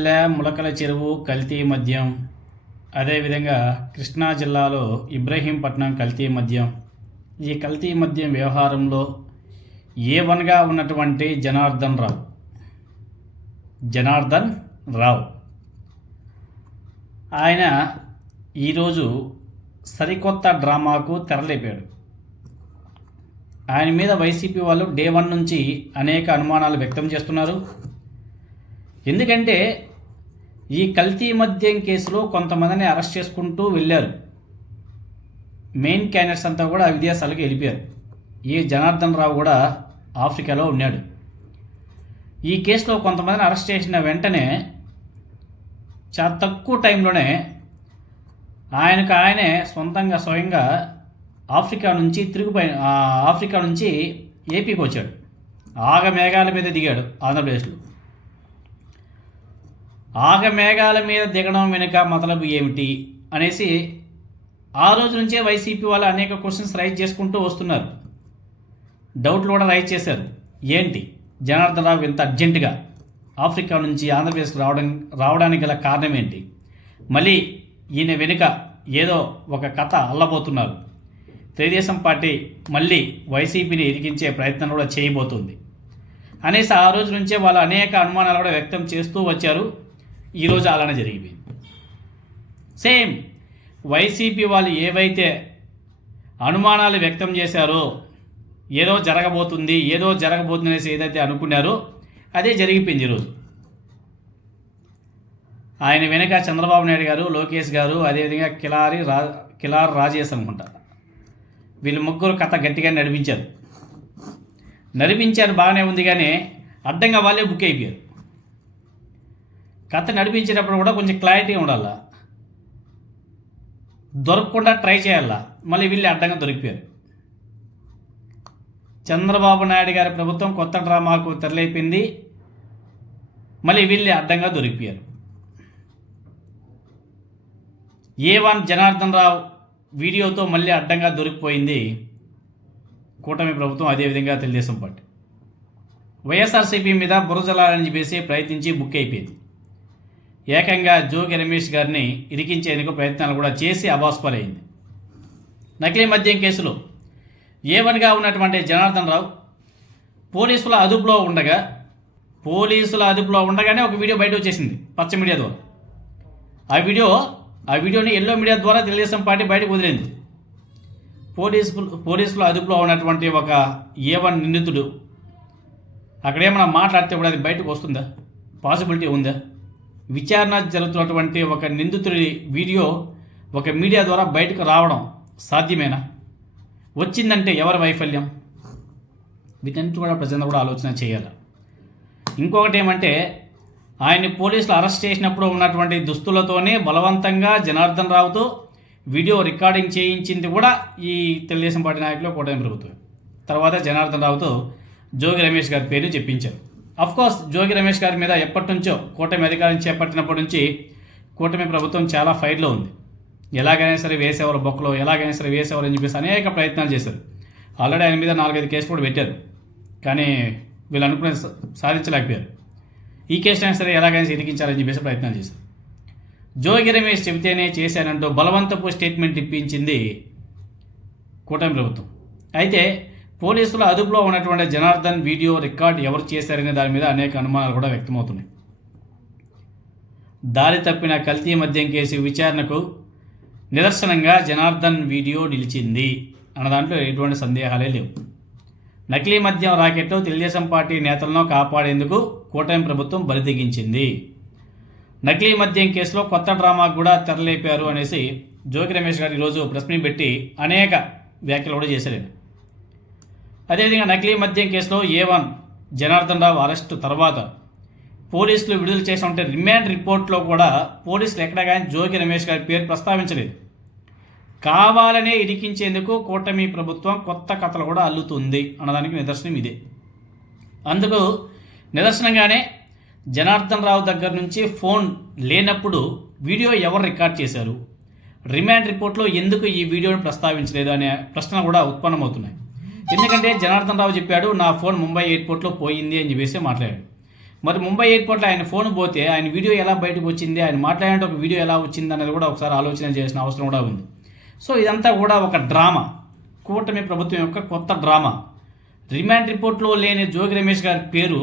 జిల్లా ములకల చెరువు కల్తీ మద్యం. అదేవిధంగా కృష్ణా జిల్లాలో ఇబ్రహీంపట్నం కల్తీ మద్యం. ఈ కల్తీ మద్యం వ్యవహారంలో ఏ వన్గా ఉన్నటువంటి జనార్దన్ రావు? జనార్దన్ రావు. ఆయన ఈరోజు సరికొత్త డ్రామాకు తెరలేపాడు. ఆయన మీద వైసీపీ వాళ్ళు డే వన్ నుంచి అనేక అనుమానాలు వ్యక్తం చేస్తున్నారు. ఎందుకంటే ఈ కల్తీ మద్యం కేసులో కొంతమందిని అరెస్ట్ చేసుకుంటూ వెళ్ళారు. మెయిన్ క్యాండిడేట్స్ అంతా కూడా విదేశాలకు వెళ్ళిపోయారు. ఏ జనార్దన్ రావు కూడా ఆఫ్రికాలో ఉన్నాడు. ఈ కేసులో కొంతమందిని అరెస్ట్ చేసిన వెంటనే చాలా తక్కువ టైంలోనే ఆయనకు ఆయనే సొంతంగా స్వయంగా ఆఫ్రికా నుంచి తిరుగుపోయి ఆఫ్రికా నుంచి ఏపీకి వచ్చాడు. ఆగ మేఘాల మీద దిగాడు ఆంధ్రప్రదేశ్లో. ఆగ మేఘాల మీద దిగడం వెనుక మతలబు ఏమిటి? అనేసి ఆ రోజు నుంచే వైసీపీ వాళ్ళు అనేక క్వశ్చన్స్ రైజ్ చేసుకుంటూ వస్తున్నారు. డౌట్లు కూడా రైజ్ చేశారు. ఏంటి? జనార్దన్ రావు ఇంత అర్జెంటుగా ఆఫ్రికా నుంచి ఆంధ్రప్రదేశ్కి రావడం రావడానికి గల కారణం ఏంటి? మళ్ళీ ఈయన వెనుక ఏదో ఒక కథ అల్లబోతున్నారు. తెలుగుదేశం పార్టీ మళ్ళీ వైసీపీని ఇరికించే ప్రయత్నం కూడా చేయబోతుంది. అనేసి ఆ రోజు నుంచే వాళ్ళు అనేక అనుమానాలు కూడా వ్యక్తం చేస్తూ వచ్చారు. ఈరోజు అలానే జరిగిపోయింది. సేమ్ వైసీపీ వాళ్ళు ఏవైతే అనుమానాలు వ్యక్తం చేశారో ఏదో జరగబోతుంది ఏదో జరగబోతుంది అనేసి ఏదైతే అనుకున్నారో అదే జరిగిపోయింది ఈరోజు ఆయన వెనుక చంద్రబాబు నాయుడు గారు లోకేష్ గారు అదేవిధంగా కిలారి రా కిలార్ రాజేష్ అనుకుంటా. వీళ్ళు ముగ్గురు కథ గట్టిగా నడిపించారు. నడిపించారు బాగానే ఉంది కానీ అడ్డంగా వాళ్ళే బుక్ అయిపోయారు. కథ నడిపించేటప్పుడు కూడా కొంచెం క్లారిటీ ఉండాల? దొరకకుండా ట్రై చేయాలా? మళ్ళీ వీళ్ళు అడ్డంగా దొరికిపోయారు. చంద్రబాబు నాయుడు గారి ప్రభుత్వం కొత్త డ్రామాకు తెరలేపింది. మళ్ళీ వీళ్ళు అడ్డంగా దొరికిపోయారు. ఏ వన్ జనార్దన్ రావు వీడియోతో మళ్ళీ అడ్డంగా దొరికిపోయింది. కూటమి ప్రభుత్వం అదేవిధంగా తెలుగుదేశం పార్టీ. వైఎస్ఆర్సీపీ మీద బురజలాలని చెప్పేసి ప్రయత్నించి బుక్ అయిపోయింది. ఏకంగా జోగి రమేష్ గారిని ఇరికించేందుకు ప్రయత్నాలు కూడా చేసి అబాస్పరైంది నకిలీ మద్యం కేసులో ఏవన్గా ఉన్నటువంటి జనార్దన్ రావు పోలీసుల అదుపులో ఉండగా పోలీసుల అదుపులో ఉండగానే ఒక వీడియో బయట వచ్చేసింది పచ్చ మీడియా ద్వారా. ఆ వీడియో ఆ వీడియోని ఎల్లో మీడియా ద్వారా తెలుగుదేశం పార్టీ బయటకు వదిలింది. పోలీసు పోలీసుల అదుపులో ఉన్నటువంటి ఒక ఏ వన్ నిందితుడు అక్కడేమైనా మాట్లాడితే కూడా అది బయటకు వస్తుందా? పాసిబిలిటీ ఉందా? విచారణ జరుగుతున్నటువంటి ఒక నిందితుడి వీడియో ఒక మీడియా ద్వారా బయటకు రావడం సాధ్యమేనా? వచ్చిందంటే ఎవరి వైఫల్యం? వీటన్నిటి కూడా ప్రజలు కూడా ఆలోచన చేయాలి. ఇంకొకటి ఏమంటే ఆయన్ని పోలీసులు అరెస్ట్ చేసినప్పుడు ఉన్నటువంటి దుస్తులతోనే బలవంతంగా జనార్దన్ రావుతో వీడియో రికార్డింగ్ చేయించింది కూడా ఈ తెలుగుదేశం పార్టీ నాయకులు కూటమి ప్రభుత్వం తర్వాత జనార్దన్ రావుతో జోగి రమేష్ గారి పేరు చెప్పించారు. కోర్స్ జోగి రమేష్ గారి మీద ఎప్పటి నుంచో కూటమి అధికారం చేపట్టినప్పటి నుంచి కూటమి ప్రభుత్వం చాలా ఫైర్లో ఉంది. ఎలాగైనా సరే వేసేవారు బొక్కలో ఎలాగైనా సరే వేసేవారు అని చెప్పేసి అనేక ప్రయత్నాలు చేశారు. ఆల్రెడీ ఆయన మీద నాలుగైదు కేసులు కూడా పెట్టారు. కానీ వీళ్ళు అనుకునే సాధించలేకపోయారు. ఈ కేసు అయినా సరే ఎలాగైనా ఇరికించాలని చెప్పేసి ప్రయత్నాలు చేశారు. జోగి రమేష్ చెబితేనే చేశానంటూ బలవంతపు స్టేట్మెంట్ ఇప్పించింది కూటమి ప్రభుత్వం. అయితే పోలీసుల అదుపులో ఉన్నటువంటి జనార్దన్ వీడియో రికార్డ్ ఎవరు చేశారనే దాని మీద అనేక అనుమానాలు కూడా వ్యక్తమవుతున్నాయి. దారి తప్పిన కల్తీ మద్యం కేసు విచారణకు నిదర్శనంగా జనార్దన్ వీడియో నిలిచింది అన్న దాంట్లో ఎటువంటి సందేహాలే లేవు. నకిలీ మద్యం రాకెట్ తెలుగుదేశం పార్టీ నేతలను కాపాడేందుకు కూటమి ప్రభుత్వం బరిదిగించింది నకిలీ మద్యం కేసులో కొత్త డ్రామాకు కూడా తెరలేపారు అనేసి జోగి రమేష్ గారు ఈరోజు ప్రెస్ మీట్ పెట్టి అనేక వ్యాఖ్యలు కూడా చేశారు అదేవిధంగా నకిలీ మద్యం కేసులో ఏ వన్ జనార్దన్ రావు అరెస్టు తర్వాత పోలీసులు విడుదల చేసినటువంటి రిమాండ్ రిపోర్ట్లో కూడా పోలీసులు ఎక్కడ కానీ జోగి రమేష్ గారి పేరు ప్రస్తావించలేదు. కావాలనే ఇరికించేందుకు కూటమి ప్రభుత్వం కొత్త కథలు కూడా అల్లుతుంది అన్నదానికి నిదర్శనం ఇదే. అందుకు నిదర్శనంగానే జనార్దన్ రావు దగ్గర నుంచి ఫోన్ లేనప్పుడు వీడియో ఎవరు రికార్డ్ చేశారు? రిమాండ్ రిపోర్ట్లో ఎందుకు ఈ వీడియోను ప్రస్తావించలేదు అనే ప్రశ్న కూడా ఉత్పన్నమవుతున్నాయి. ఎందుకంటే జనార్దన్ రావు చెప్పాడు నా ఫోన్ ముంబై ఎయిర్పోర్ట్లో పోయింది అని చెప్పేసి మాట్లాడాడు. మరి ముంబై ఎయిర్పోర్ట్లో ఆయన ఫోన్ పోతే ఆయన వీడియో ఎలా బయటకు వచ్చింది ఆయన మాట్లాడే ఒక వీడియో ఎలా వచ్చింది అనేది కూడా ఒకసారి ఆలోచన చేసిన అవసరం కూడా ఉంది. సో ఇదంతా కూడా ఒక డ్రామా. కూటమి ప్రభుత్వం యొక్క కొత్త డ్రామా. రిమాండ్ రిపోర్ట్లో లేని జోగి రమేష్ గారి పేరు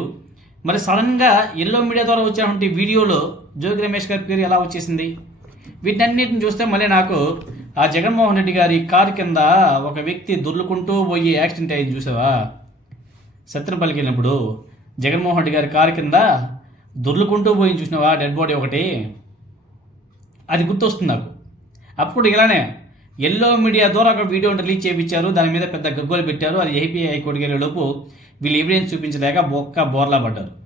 మరి సడన్గా ఎల్లో మీడియా ద్వారా వచ్చినటువంటి వీడియోలో జోగి రమేష్ గారి పేరు ఎలా వచ్చేసింది? వీటన్నిటిని చూస్తే మళ్ళీ నాకు ఆ జగన్మోహన్ రెడ్డి గారి కారు కింద ఒక వ్యక్తి దొర్లుకుంటూ పోయి యాక్సిడెంట్ అయింది చూసావా? సత్యనపల్లికి వెళ్ళినప్పుడు జగన్మోహన్ రెడ్డి గారి కారు కింద దొర్లుకుంటూ పోయి చూసినావా? డెడ్ బాడీ ఒకటి. అది గుర్తొస్తుంది నాకు. అప్పుడు ఇలానే ఎల్లో మీడియా ద్వారా ఒక వీడియో రిలీజ్ చేయించారు. దాని మీద పెద్ద గగ్గోలు పెట్టారు. అది ఏపీ హైకోర్టుకి వెళ్ళేలోపు వీళ్ళు ఎవిడెన్స్ చూపించలేక బొక్క బోర్లా పడ్డారు.